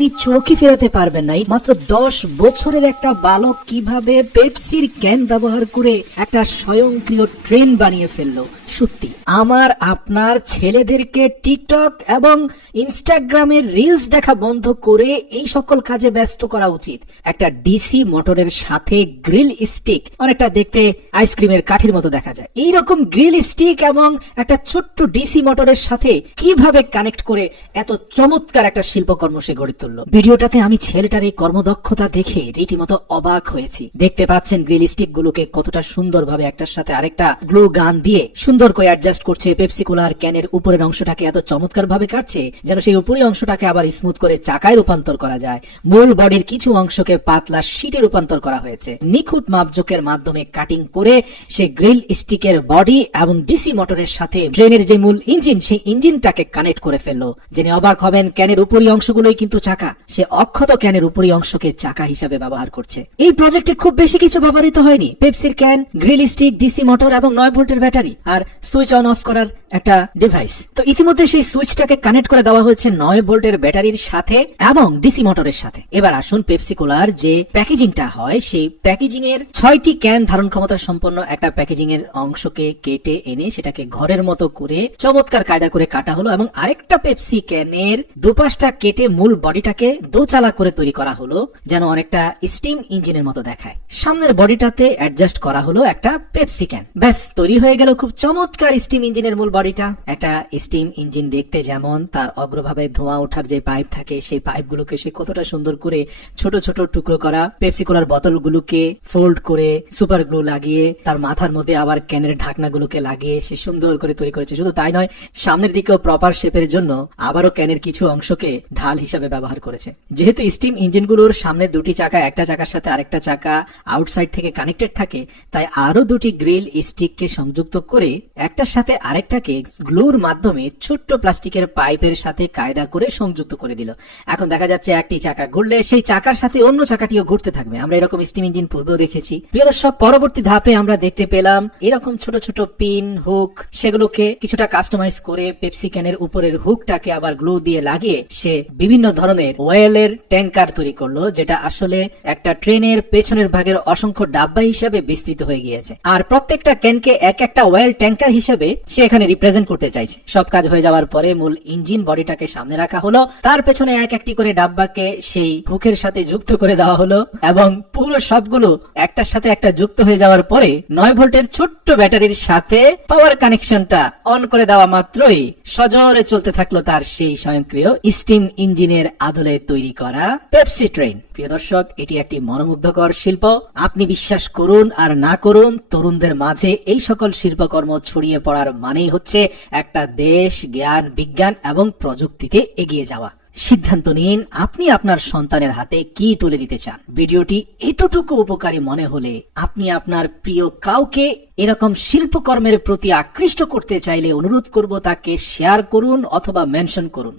আপনি চোখই ফেরাতে পারবেন না। মাত্র 10 বছরের একটা বালক কিভাবে পেপসির ক্যান ব্যবহার করে একটা স্বয়ংক্রিয় ট্রেন বানিয়ে ফেললো। সত্যি আমার আপনার ছেলেদেরকে টিকটক এবং ইনস্টাগ্রামের রিলস দেখা বন্ধ করে এই সকল কাজে ব্যস্ত করা উচিত। একটা ডিসি মোটরের সাথে গ্রিল স্টিক, অনেকটা দেখতে আইসক্রিমের কাঠির মতো দেখা যায়, এইরকম গ্রিল স্টিক এবং একটা ছোট্ট ডিসি মোটরের সাথে কিভাবে কানেক্ট করে এত চমৎকার একটা শিল্পকর্ম সে গড়ে তুললো। ভিডিওটাতে আমি ছেলেটার এই কর্মদক্ষতা দেখে রীতিমতো অবাক হয়েছি। দেখতে পাচ্ছেন গ্রিল স্টিক গুলোকে কতটা সুন্দরভাবে একটার সাথে আরেকটা গ্লু গান দিয়ে সুন্দর করে অ্যাডজাস্ট করছে। পেপসি কোলার ক্যানের উপরের অংশটাকে এত চমৎকার ভাবে কাটছে যেন সেই উপরের অংশটাকে আবার স্মুথ করে চাকায় রূপান্তর করা যায়। মূল বডির কিছু অংশকে পাতলা শীটে রূপান্তর করা হয়েছে। নিখুঁত মাপজোকের মাধ্যমে কাটিং করে সে গ্রিল স্টিকের বডি এবং ডিসি মোটরের সাথে ট্রেনের যে মূল ইঞ্জিন, সেই ইঞ্জিনটাকে কানেক্ট করে ফেললো। জেনে অবাক হবেন, ক্যানের উপরি অংশগুলোই কিন্তু চাকা। সে অক্ষত ক্যানের উপরি অংশকে চাকা হিসাবে ব্যবহার করছে। এই প্রজেক্টে খুব বেশি কিছু ব্যবহৃত হয়নি। পেপসির can, grill stick, DC motor এবং 9 ভোল্টের ব্যাটারি আর সুইচ অন অফ করার একটা ডিভাইস। তো ইতিমধ্যে সেই সুইচটাকে কানেক্ট করে দেওয়া হয়েছে 9 ভোল্টের ব্যাটারির সাথে এবং ডিসি মোটরের সাথে। এবার আসুন পেপসি কোলার যে প্যাকেজিংটা হয়, সেই প্যাকেজিং এর 6টি ক্যান ধারণ ক্ষমতা সম্পন্ন একটা প্যাকেজিং এর অংশকে কেটে এনে সেটাকে ঘরের মতো করে চমৎকার কায়দা করে কাটা হলো এবং আরেকটা পেপসি ক্যানের দুপাশটা কেটে মূল বডিটাকে দোচালা করে তৈরি করা হলো যেন অনেকটা স্টিম ইঞ্জিনের মতো দেখায়। সামনের বডিটাতে অ্যাডজাস্ট করা হলো একটা পেপসি ক্যান। ব্যাস তৈরি হয়ে গেল খুব চমৎকার স্টিম ইঞ্জিনের মূল বডিটা। একটা স্টিম ইঞ্জিন দেখতে যেমন, তার অগ্রভাবে ধোঁয়া ওঠার যে পাইপ থাকে সেই পাইপগুলোকে সে কতটা সুন্দর করে ছোট ছোট টুকরো করা, পেপসি কোলার বোতলগুলোকে ফোল্ড করে সুপার গ্লু লাগিয়ে তার মাথার মধ্যে আবার ক্যানের ঢাকনাগুলোকে লাগিয়ে সে সুন্দর করে তৈরি করেছে। শুধু তাই নয়, সামনের দিকেও প্রপার শেপের জন্য আবারও ক্যানের কিছু অংশকে ঢাল হিসাবে ব্যবহার করেছে। যেহেতু স্টিম ইঞ্জিনগুলোর সামনে দুটি চাকা, একটা চাকার সাথে আরেকটা চাকা আউটসাইড থেকে কানেক্টেড থাকে, তাই আরো দুটি গ্রিল স্টিককে সংযুক্ত করে একটার সাথে আরেকটাকে গ্লুর মাধ্যমে ছোট্ট প্লাস্টিকের পাইপের সাথে কায়দা করে সংযুক্ত করে দিল। এখন দেখা যাচ্ছে একটি চাকা ঘুরলে সেই চাকার সাথে অন্য চাকাটিও ঘুরতে থাকবে। আমরা এরকম স্টিম ইঞ্জিন পূর্বেও দেখেছি। প্রিয় দর্শক, পরবর্তী ধাপে আমরা দেখতে পেলাম এরকম ছোট ছোট পিন, হুক, সেগুলোকে কিছুটা কাস্টমাইজ করে পেপসি ক্যানের উপরের হুকটাকে আবার গ্লু দিয়ে লাগিয়ে সে বিভিন্ন ধরনের ওয়েলের ট্যাঙ্কার তৈরি করলো, যেটা আসলে একটা ট্রেনের পেছনের ভাগের অসংখ্য ডাব্বা হিসাবে বিস্তৃত হয়ে গিয়েছে। আর প্রত্যেকটা ক্যানকে এক একটা ওয়েল ট্যাঙ্কার হিসেবে সে এখানে রিপ্রেজেন্ট করতে চাইছে। সব কাজ হয়ে যাওয়ার পরে মূল ইঞ্জিন বডিটাকে সামনে রাখা হলো, তার পেছনে এক একটি করে ডাব্বাকে সেই হুকের সাথে যুক্ত করে দেওয়া হলো এবং পুরো সবগুলো একটার সাথে একটা যুক্ত হয়ে যাওয়ার পরে 9 ভোল্টের ছোট্ট ব্যাটারির সাথে পাওয়ার কানেকশনটা অন করে দেওয়া মাত্রই সজোরে চলতে থাকলো তার সেই স্বয়ংক্রিয় স্টিম ইঞ্জিনের আদলে তৈরি করা পেপসি ট্রেন। প্রিয় দর্শক, এটি একটি মনোমুগ্ধকর শিল্প। আপনি বিশ্বাস করুন আর না করুন, তরুণদের মাঝে এই সকল শিল্পকর্ম ছড়িয়ে পড়ার মানেই হচ্ছে একটা দেশ জ্ঞান, বিজ্ঞান এবং প্রযুক্তিতে এগিয়ে যাওয়া। সিদ্ধান্ত নিন আপনি আপনার সন্তানের হাতে কি তুলে দিতে চান। ভিডিওটি এতটুকু উপকারী মনে হলে আপনি আপনার প্রিয় কাউকে এরকম শিল্পকর্মের প্রতি আকৃষ্ট করতে চাইলে অনুরোধ করব তাকে শেয়ার করুন অথবা মেনশন করুন।